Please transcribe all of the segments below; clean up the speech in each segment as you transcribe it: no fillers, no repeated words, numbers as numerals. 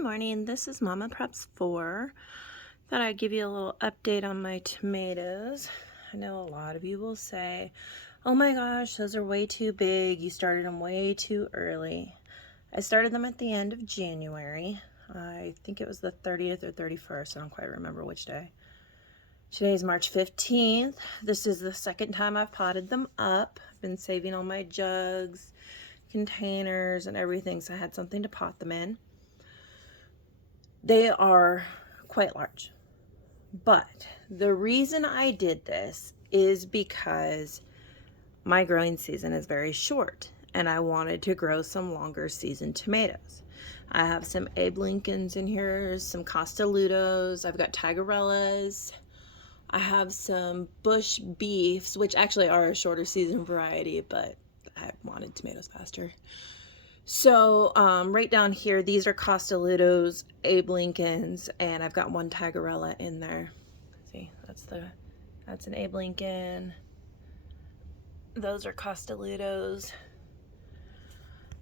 Good morning, this is Mama Preps 4. Thought I'd give you a little update on my tomatoes. I know a lot of you will say, oh my gosh, those are way too big. You started them way too early. I started them at the end of January. I think it was the 30th or 31st. I don't quite remember which day. Today is March 15th. This is the second time I've potted them up. I've been saving all my jugs, containers, and everything, so I had something to pot them in. They are quite large, but the reason I did this is because my growing season is very short and I wanted to grow some longer season tomatoes. I have some Abe Lincolns in here, some Costaludos, I've got Tagarellas, I have some Bush Beefs, which actually are a shorter season variety, but I wanted tomatoes faster. So right down here, these are Costaludos, Abe Lincolns, and I've got one Tagarella in there. See, that's an Abe Lincoln. Those are Costaludos.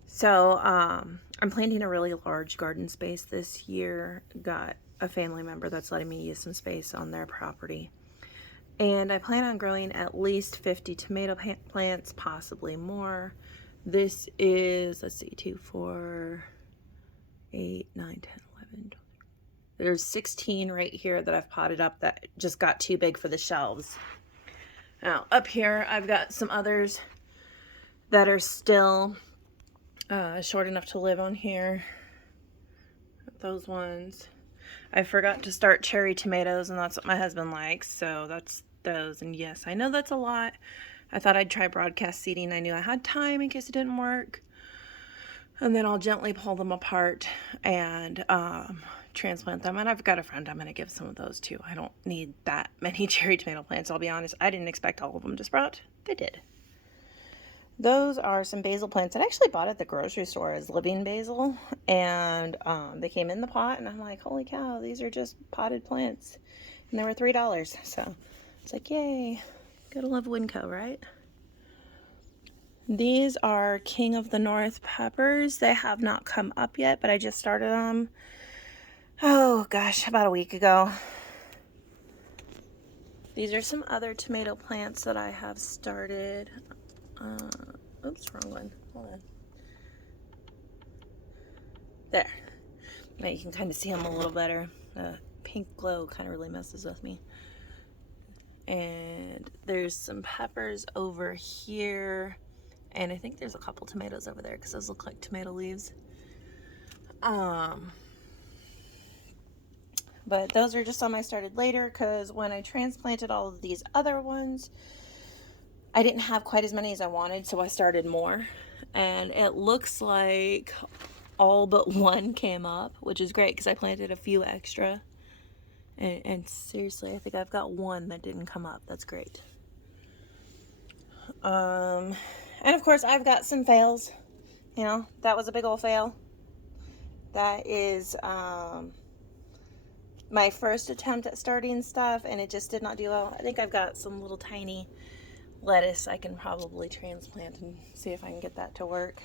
So I'm planting a really large garden space this year. Got a family member that's letting me use some space on their property. And I plan on growing at least 50 tomato plants, possibly more. This is, let's see, 2, 4, 8, 9, 10, 11, 12. There's 16 right here that I've potted up that just got too big for the shelves. Now, up here, I've got some others that are still short enough to live on here. Those ones. I forgot to start cherry tomatoes, and that's what my husband likes, so that's those. And yes, I know that's a lot. I thought I'd try broadcast seeding. I knew I had time in case it didn't work. And then I'll gently pull them apart and transplant them. And I've got a friend I'm going to give some of those to. I don't need that many cherry tomato plants, I'll be honest. I didn't expect all of them to sprout. They did. Those are some basil plants that I actually bought at the grocery store as living basil. And they came in the pot, and I'm like, holy cow, these are just potted plants. And they were $3. So it's like, yay. Gotta love Winco, right? These are King of the North peppers. They have not come up yet, but I just started them, oh gosh, about a week ago. These are some other tomato plants that I have started. Oops, wrong one. Hold on. There. Now you can kind of see them a little better. The pink glow kind of really messes with me. And there's some peppers over here, and I think there's a couple tomatoes over there because those look like tomato leaves. But those are just some I started later because when I transplanted all of these other ones, I didn't have quite as many as I wanted, so I started more. And it looks like all but one came up, which is great because I planted a few extra. And seriously, I think I've got one that didn't come up. That's great. And of course, I've got some fails. You know, that was a big old fail. That is my first attempt at starting stuff, and it just did not do well. I think I've got some little tiny lettuce I can probably transplant and see if I can get that to work.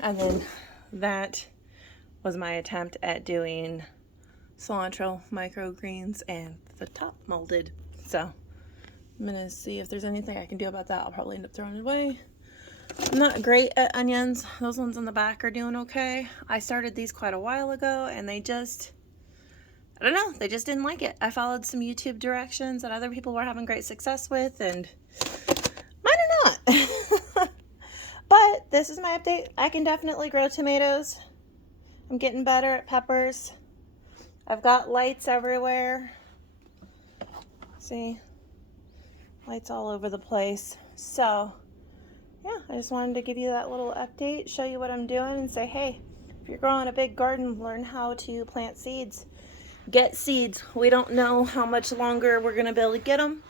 And then that was my attempt at doing cilantro microgreens, and the top molded. So I'm gonna see if there's anything I can do about that. I'll probably end up throwing it away. I'm not great at onions. Those ones in the back are doing okay. I started these quite a while ago, and they just, I don't know, they just didn't like it. I followed some YouTube directions that other people were having great success with, and mine are not. But this is my update. I can definitely grow tomatoes. I'm getting better at peppers. I've got lights everywhere. See? Lights all over the place. So, yeah, I just wanted to give you that little update, show you what I'm doing, and say, hey, if you're growing a big garden, learn how to plant seeds. Get seeds. We don't know how much longer we're going to be able to get them.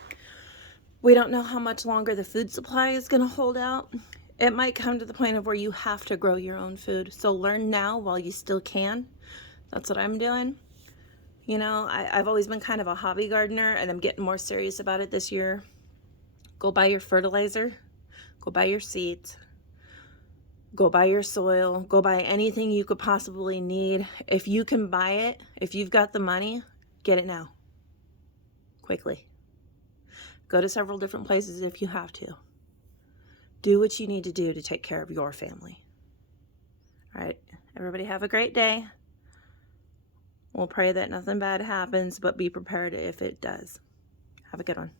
We don't know how much longer the food supply is going to hold out. It might come to the point of where you have to grow your own food. So learn now while you still can. That's what I'm doing. You know, I've always been kind of a hobby gardener, and I'm getting more serious about it this year. Go buy your fertilizer. Go buy your seeds. Go buy your soil. Go buy anything you could possibly need. If you can buy it, if you've got the money, get it now. Quickly. Go to several different places if you have to. Do what you need to do to take care of your family. All right. Everybody have a great day. We'll pray that nothing bad happens, but be prepared if it does. Have a good one.